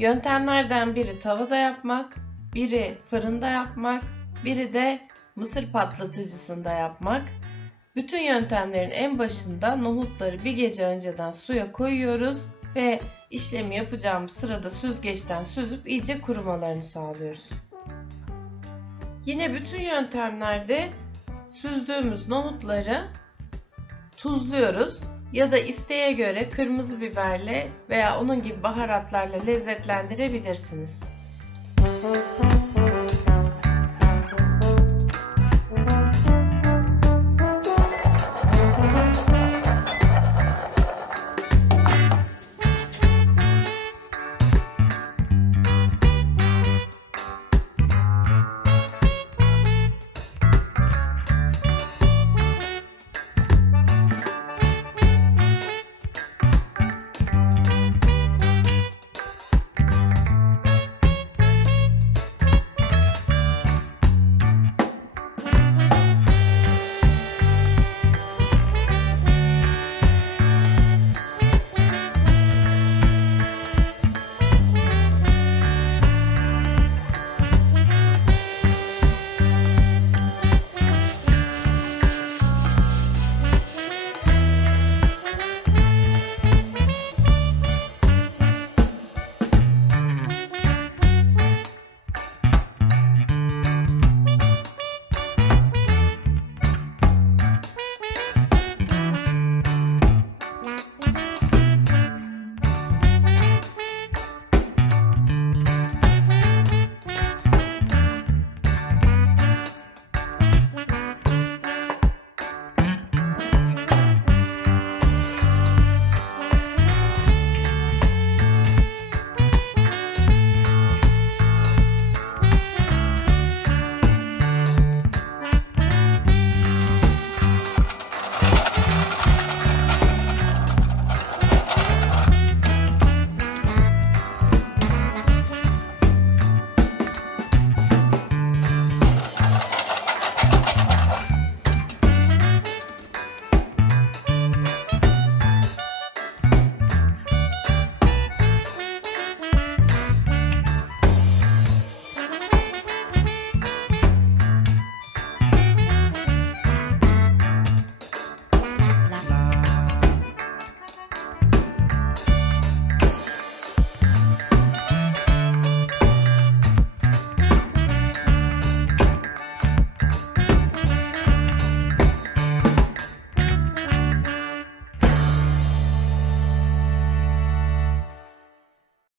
Yöntemlerden biri tavada yapmak, biri fırında yapmak, biri de mısır patlatıcısında yapmak. Bütün yöntemlerin en başında nohutları bir gece önceden suya koyuyoruz ve işlemi yapacağımız sırada süzgeçten süzüp iyice kurumalarını sağlıyoruz. Yine bütün yöntemlerde süzdüğümüz nohutları tuzluyoruz ya da isteğe göre kırmızı biberle veya onun gibi baharatlarla lezzetlendirebilirsiniz.